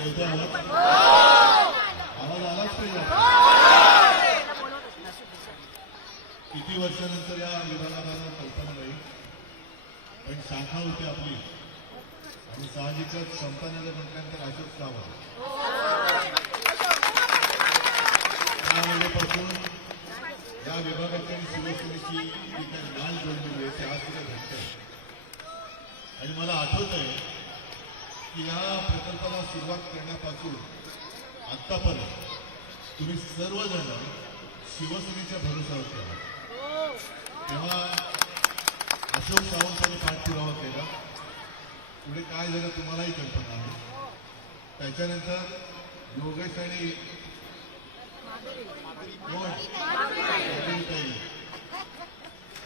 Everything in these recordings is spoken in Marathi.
आवाज आलाच पाहिजे. किती वर्षानंतर या विभागाला कल्पना नाही, पण शाखा होती आपली आणि साहजिकच संतानाच्या म्हटल्यानंतर अशोक सावंत त्यावेळेपासून या विभागाची आणि शिवसेनेची जी काही नाळ जोडलेली आहे ते आज तिला भेटतंय. आणि मला आठवत आहे की या प्रकल्पाला सुरुवात करण्यापासून आतापर्यंत तुम्ही सर्वजण शिवसेनेच्या भरोशावर केला. तेव्हा अशोक सावंतांनी पाठपुरावा केला. पुढे काय झालं तुम्हालाही कल्पना आहे. त्याच्यानंतर योगेश आणि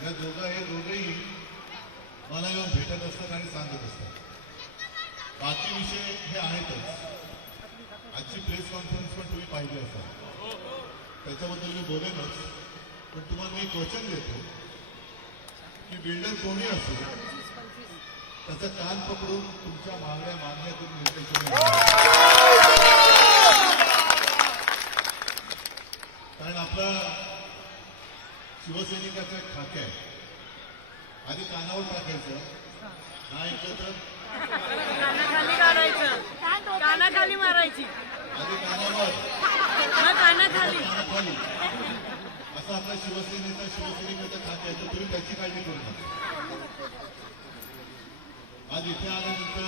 या दोघंही मला येऊन भेटत असतात आणि सांगत असतात. बाकी विषय हे आहेतच. आजची प्रेस कॉन्फरन्स पण तुम्ही पाहिली असाल, त्याच्याबद्दल मी बोलेनच. पण तुम्हाला मी एक वचन देतो की बिल्डर कोणी असो त्याचा कान पकडून तुमच्या मागण्या मान्य करून निर्देश. कारण आपला शिवसैनिकाचा एक खाते आहे. आधी कानावर टाकायचं, नाही ऐकलं तर कानाखाली काढायचं, कानाखाली मारायची, आधी कानावर कानाखाली. असं आपल्या शिवसैनिकाचं खाते आहे. तर तुम्ही त्याची काळजी करू नका. आज इथे आल्यानंतर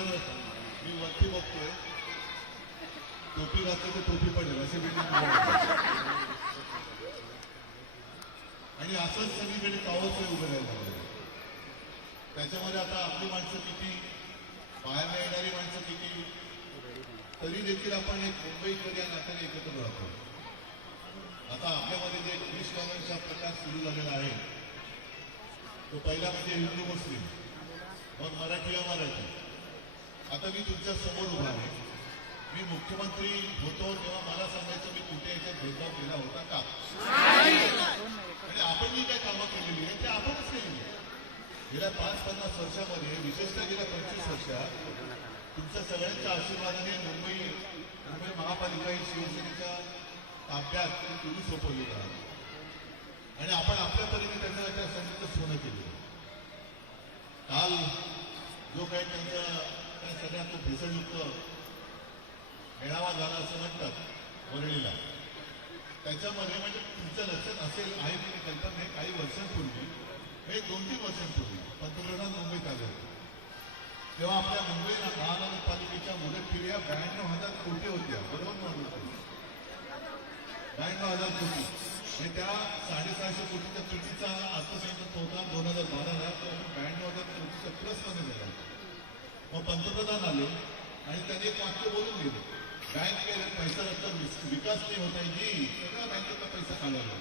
मी वरती बघतोय, टोपी घातली तर टोपी पडेल असे बिल्डिंग. आणि असंच सगळीकडे टॉवर्स उभे राहायला लागले. त्याच्यामध्ये आता आपली माणसं किती, बाहेर येणारी माणसं किती, तरी देखील आपण एक मुंबईमध्ये या नात्याने एकत्र राहतो. आता आपल्यामध्ये जे क्रिश कॉलनचा प्रकार सुरू झालेला आहे तो पहिला म्हणजे हिंदू मुस्लिम, मग मराठी अमराठी. आता मी तुमच्या समोर उभा आहे. मी मुख्यमंत्री होतो तेव्हा मला सांगायचं मी कुठे याच्यात भेदभाव केला होता का? म्हणजे आपण जी काय कामं केलेली आहे ते आपणच केलेली आहे. गेल्या 5-50 वर्षामध्ये, विशेषतः गेल्या 25 वर्षात तुमच्या सगळ्यांच्या आशीर्वादाने मुंबई महापालिका ही शिवसेनेच्या ताब्यात तुम्ही सोपवलेलं आहे. आणि आपण आपल्या परीने त्या संधीचं सोनं केलं. काल जो काही त्यांचा सगळ्यात तो भेसळयुक्त मेळावा झाला असं म्हणतात वरळीला, त्याच्यामध्ये म्हणजे तुमच्या लक्षात असेल आहे की कल्पना नाही, काही वर्षांपूर्वी, हे 2-3 वर्षांपूर्वी पंतप्रधान मुंबईत आले होते. तेव्हा आपल्या मुंबई महानगरपालिकेच्या मुदतफेऱ्या 92,000 कोटी होत्या. बरोबर म्हणून 92,000 कोटी. आणि त्या 650 कोटीच्या चुकीचा अर्थसंकल्प होता 2012ला. 92,000 कोटीच्या प्लसमध्ये झाला. मग पंतप्रधान आले आणि त्यांनी एक वाक्य बोलून गेले, बँक केले पैसा रक्कम विकास नाही होता जी सगळ्या बँकेचा पैसा काढायला.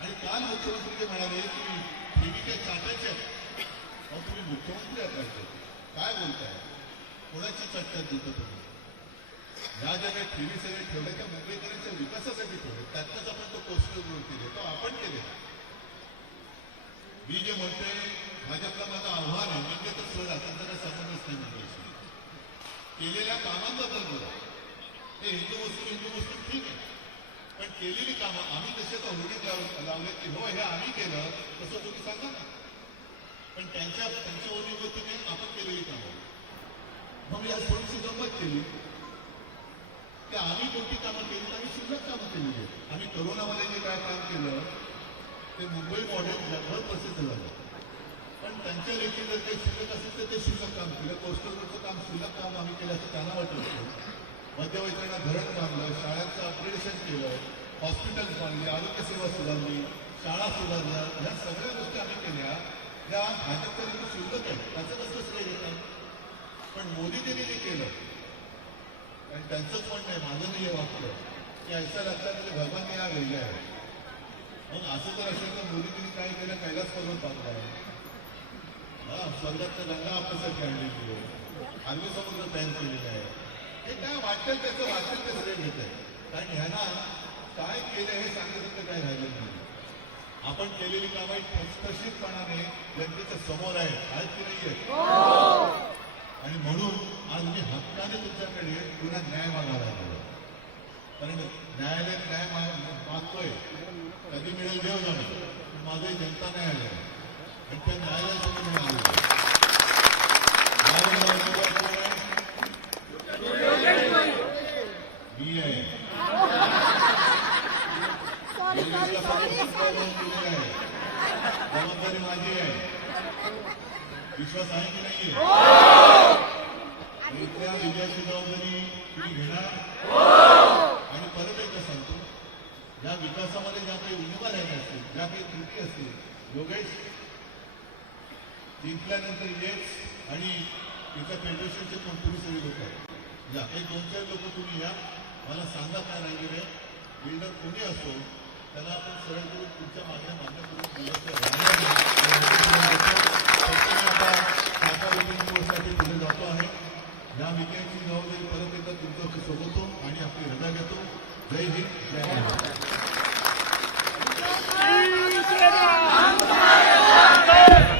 आणि काल मुख्यमंत्री ते म्हणाले की ठेवी काय चाटायच्या. मग तुम्ही मुख्यमंत्री असायचे, काय बोलताय? कोणाची चर्चा देतो तुम्ही? ह्या ज्या काही ठेवी सगळे ठेवल्या त्या मुंबईकरांच्या विकासासाठी ठेवले. त्यातच आपण तो कोस्टल रोड केले, तो आपण केले. मी जे म्हणतोय भाजपला माझं आव्हान आहे, म्हणजे तर सोडा, त्यांचा काही संबंधच नाही मुंबईशी. केलेल्या कामांबद्दल बोला. ते हिंदू मुस्लिम ठीक आहे, पण केलेली कामं आम्ही कसे तर होर्डिंग लावले की हो हे आम्ही केलं तसं तुम्ही सांगा ना. पण त्यांच्या होर्डिंगवरती आपण केलेली कामं. मग या थोडीशी गंमत केली की आम्ही कोणती कामं केली, आम्ही शिल्लक कामं केलेली. आम्ही करोनामध्ये जे काय काम केलं ते मुंबई मॉडेल जगभर प्रसिद्ध झालं. पण त्यांच्या लेखी जर काही शिल्लक असेल तर ते शिल्लक काम केलं. कोस्टल रोडचं काम शिल्लक काम आम्ही केलं असं त्यांना वाटलं. मध्यवर्तींना धरण बांधलं, शाळांचं अपग्रेडेशन केलं, हॉस्पिटल्स बांधली, आरोग्य सेवा सुधारली, शाळा सुधारल्या. ह्या सगळ्या गोष्टी आम्ही केल्या. या भाजपपर्यंत शिल्लक आहे, त्याचं कसं श्रेय घेतात. पण मोदीजींनी जे केलं, आणि त्यांचंच म्हणणं आहे, माझं नाही हे वाक्य की ऐसा लक्षात म्हणजे भगवान या वेगळ्या आहे. मग असं जर असेल तर मोदीजींनी काय केलं? कैलास पर्वत बांधला, स्वर्गातल्या गंगा आपल्यासाठी आणलेली आहे, अरबी समुद्र तयार केलेलं आहे. हे काय वाटेल त्याचं वाटेल ते सगळे घेत आहे. कारण ह्यांना काय केलं हे सांगितलं काय राहिलं नाही. आपण केलेली कामं ठसठशीतपणाने जनतेच्या समोर आहेत की नाही आहेत. आणि म्हणून आज मी हक्काने तुमच्याकडे पुन्हा न्याय मागायला आलो. कारण न्यायालयात न्याय मागतोय, कधी मिळेल देव जाणे. माझं जनता न्यायालय आहे आणि त्या न्यायालयासाठी मी आलो. मी आहे. जबाबदारी माझी आहे. विश्वास आहे की नाहीये? इथल्या विजयाची जबाबदारी तुम्ही घेणार. आणि परत एकदा सांगतो, या विकासामध्ये ज्या काही उणिवा राहिल्या असतील, ज्या काही त्रुटी असतील, योगेश जिंकल्यानंतर येच आणि इथं फेडरेशनचे पण तुम्ही सगळे लोक या, एक 2-4 लोक तुम्ही या, मला सांगा काय राहिलेलं आहे. बिल्डर कोणी असो त्याला आपण सरळ करून तुमच्या मागण्या मान्य करून आता पुढे जातो आहे. या विजयाची जबाबदारी परत एकदा तुमच्याशी सोबतो आणि आपली रजा घेतो. जय हिंद, जय महाराष्ट्र.